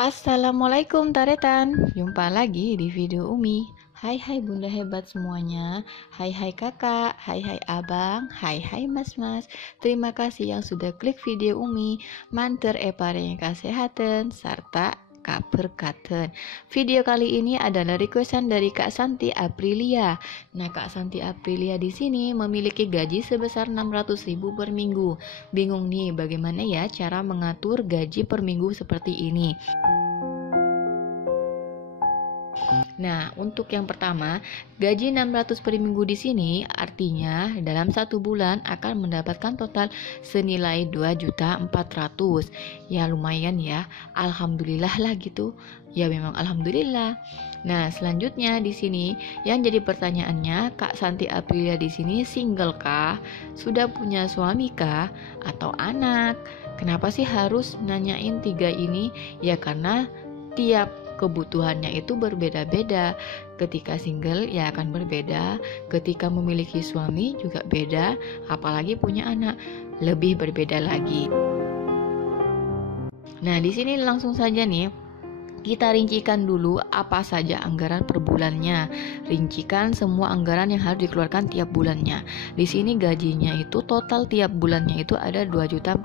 Assalamualaikum Taretan, jumpa lagi di video Umi. Hai bunda hebat semuanya. Hai kakak, hai abang, hai mas. Terima kasih yang sudah klik video Umi. Manter paring kesehatan serta kaberkatan. Video kali ini adalah requestan dari Kak Santi Aprilia. Nah, Kak Santi Aprilia di sini memiliki gaji sebesar 600.000 per minggu. Bingung nih bagaimana ya cara mengatur gaji per minggu seperti ini. Nah, untuk yang pertama, gaji 600 per minggu di sini artinya dalam satu bulan akan mendapatkan total senilai 2.400.000. Ya lumayan ya, alhamdulillah lah gitu. Ya memang alhamdulillah. Nah, selanjutnya di sini yang jadi pertanyaannya, Kak Santi Aprilia di sini single kah? Sudah punya suami kah? Atau anak? Kenapa sih harus nanyain tiga ini? Ya karena tiap kebutuhannya itu berbeda-beda. Ketika single ya akan berbeda, ketika memiliki suami juga beda, apalagi punya anak lebih berbeda lagi. Nah, di sini langsung saja nih kita rincikan dulu apa saja anggaran per bulannya. Rincikan semua anggaran yang harus dikeluarkan tiap bulannya. Di sini gajinya itu total tiap bulannya itu ada 2.400.000.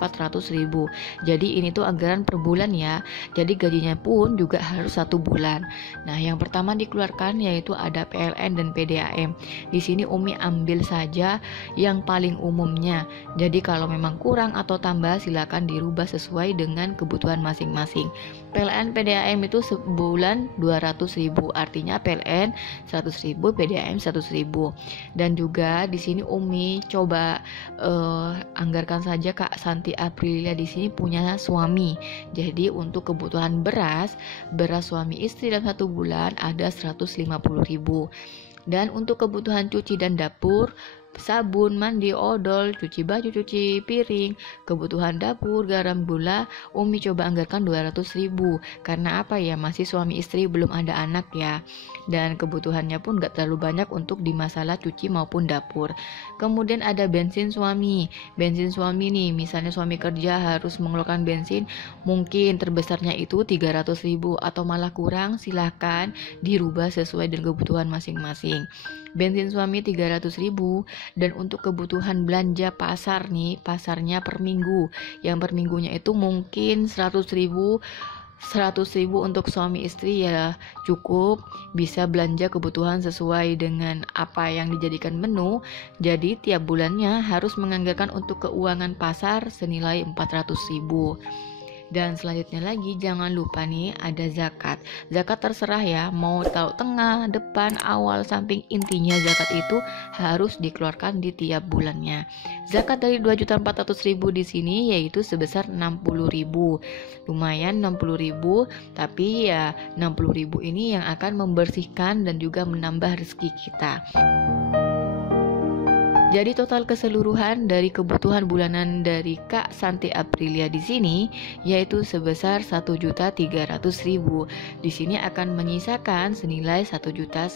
Jadi ini tuh anggaran per bulan ya. Jadi gajinya pun juga harus satu bulan. Nah, yang pertama dikeluarkan yaitu ada PLN dan PDAM. Di sini Umi ambil saja yang paling umumnya. Jadi kalau memang kurang atau tambah silakan dirubah sesuai dengan kebutuhan masing-masing. PLN PDAM itu sebulan 200.000, artinya PLN 100.000, PDAM 100.000. Dan juga di sini Umi coba anggarkan saja Kak Santi Aprilia di sini punya suami. Jadi untuk kebutuhan beras suami istri dalam satu bulan ada 150.000. Dan untuk kebutuhan cuci dan dapur, sabun, mandi, odol, cuci baju, cuci piring, kebutuhan dapur, garam, gula, Umi coba anggarkan 200.000. Karena apa ya, masih suami istri belum ada anak ya. Dan kebutuhannya pun gak terlalu banyak untuk di masalah cuci maupun dapur. Kemudian ada bensin suami. Bensin suami nih, misalnya suami kerja harus mengeluarkan bensin, mungkin terbesarnya itu 300.000 atau malah kurang, silahkan dirubah sesuai dengan kebutuhan masing-masing. Bensin suami 300.000. Dan untuk kebutuhan belanja pasar nih, pasarnya per minggu. Yang per minggunya itu mungkin 100.000 untuk suami istri ya cukup, bisa belanja kebutuhan sesuai dengan apa yang dijadikan menu. Jadi tiap bulannya harus menganggarkan untuk keuangan pasar senilai 400.000. Dan selanjutnya lagi jangan lupa nih ada zakat. Zakat terserah ya, mau tahu tengah, depan, awal, samping, intinya zakat itu harus dikeluarkan di tiap bulannya. Zakat dari 2.400.000 di sini yaitu sebesar 60.000. Lumayan 60.000, tapi ya 60.000 ini yang akan membersihkan dan juga menambah rezeki kita. Jadi total keseluruhan dari kebutuhan bulanan dari Kak Santi Aprilia di sini yaitu sebesar 1.300.000. Di sini akan menyisakan senilai 1.100.000.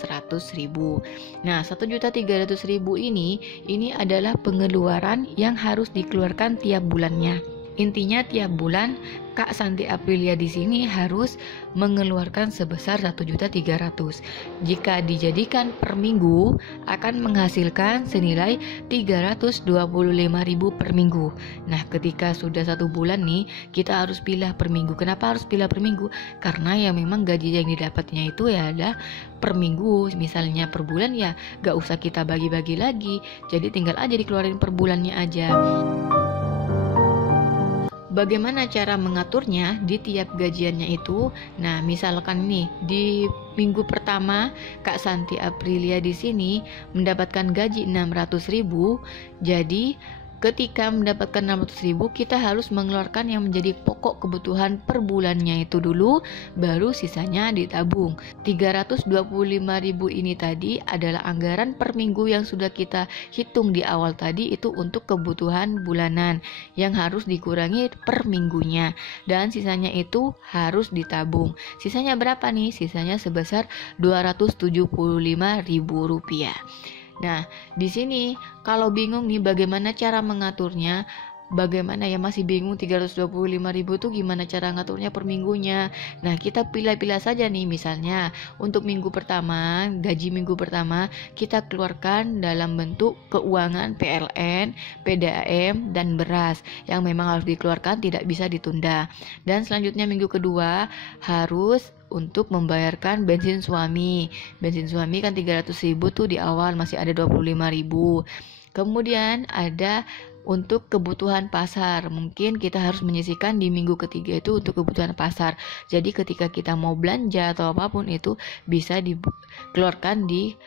Nah, 1.300.000 ini adalah pengeluaran yang harus dikeluarkan tiap bulannya. Intinya tiap bulan Kak Santi Aprilia di sini harus mengeluarkan sebesar 1.300.000. Jika dijadikan per minggu akan menghasilkan senilai 325.000 per minggu. Nah, ketika sudah satu bulan nih, kita harus pilih per minggu. Kenapa harus pilih per minggu? Karena ya memang gaji yang didapatnya itu ya ada per minggu. Misalnya per bulan ya gak usah kita bagi-bagi lagi. Jadi tinggal aja dikeluarin per bulannya aja. Bagaimana cara mengaturnya di tiap gajiannya itu? Nah, misalkan nih di minggu pertama Kak Santi Aprilia di sini mendapatkan gaji 600.000. Jadi ketika mendapatkan 600.000 kita harus mengeluarkan yang menjadi pokok kebutuhan per bulannya itu dulu, baru sisanya ditabung. 325.000 ini tadi adalah anggaran per minggu yang sudah kita hitung di awal tadi, itu untuk kebutuhan bulanan yang harus dikurangi per minggunya, dan sisanya itu harus ditabung. Sisanya berapa nih? Sisanya sebesar 275.000 rupiah. Nah, di sini kalau bingung nih bagaimana cara mengaturnya, bagaimana ya, masih bingung 325.000 tuh gimana cara ngaturnya per minggunya. Nah, kita pilih-pilih saja nih, misalnya untuk minggu pertama, gaji minggu pertama kita keluarkan dalam bentuk keuangan PLN, PDAM, dan beras yang memang harus dikeluarkan, tidak bisa ditunda. Dan selanjutnya minggu kedua harus untuk membayarkan bensin suami. Bensin suami kan 300.000 tuh di awal, masih ada 25.000. Kemudian ada untuk kebutuhan pasar, mungkin kita harus menyisihkan di minggu ketiga itu untuk kebutuhan pasar. Jadi ketika kita mau belanja atau apapun itu bisa dikeluarkan di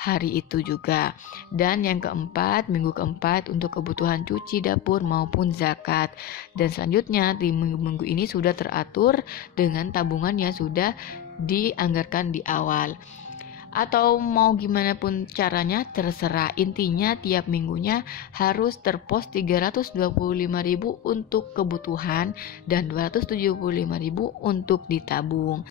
hari itu juga. Dan yang keempat, minggu keempat untuk kebutuhan cuci dapur maupun zakat. Dan selanjutnya di minggu-minggu ini sudah teratur dengan tabungan yang sudah dianggarkan di awal. Atau mau gimana pun caranya terserah, intinya tiap minggunya harus terpos 325.000 untuk kebutuhan dan 275.000 untuk ditabung.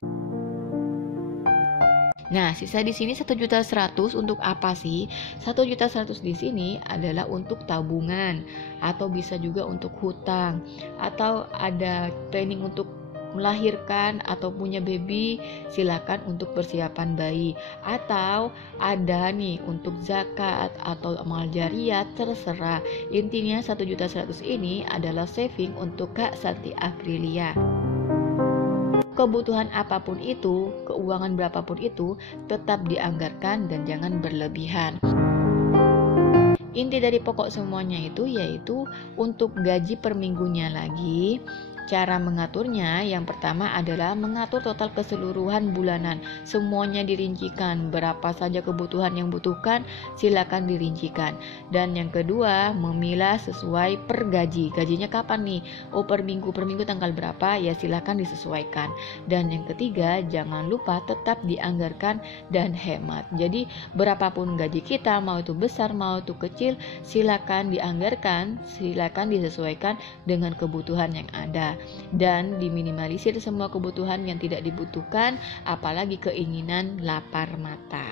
Nah, sisa di sini 1.100.000 untuk apa sih? 1.100.000 di sini adalah untuk tabungan, atau bisa juga untuk hutang, atau ada planning untuk melahirkan atau punya baby, silakan untuk persiapan bayi, atau ada nih untuk zakat atau amal jariah, terserah. Intinya 1.100.000 ini adalah saving untuk Kak Santi Aprilia. Kebutuhan apapun itu, keuangan berapapun itu, tetap dianggarkan dan jangan berlebihan. Inti dari pokok semuanya itu yaitu untuk gaji per minggunya lagi. Cara mengaturnya yang pertama adalah mengatur total keseluruhan bulanan. Semuanya dirincikan, berapa saja kebutuhan yang butuhkan, silakan dirincikan. Dan yang kedua, memilah sesuai per gaji. Gajinya kapan nih? Oh, per minggu tanggal berapa? Ya silakan disesuaikan. Dan yang ketiga, jangan lupa tetap dianggarkan dan hemat. Jadi berapapun gaji kita, mau itu besar mau itu kecil, silakan dianggarkan, silakan disesuaikan dengan kebutuhan yang ada. Dan diminimalisir semua kebutuhan yang tidak dibutuhkan, apalagi keinginan lapar mata.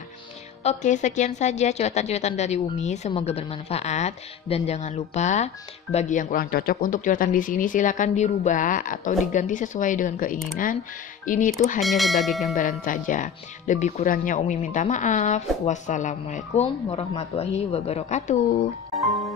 Oke, sekian saja curhatan-curhatan dari Umi, semoga bermanfaat. Dan jangan lupa, bagi yang kurang cocok untuk curhatan di sini silakan dirubah atau diganti sesuai dengan keinginan. Ini itu hanya sebagai gambaran saja. Lebih kurangnya Umi minta maaf. Wassalamualaikum warahmatullahi wabarakatuh.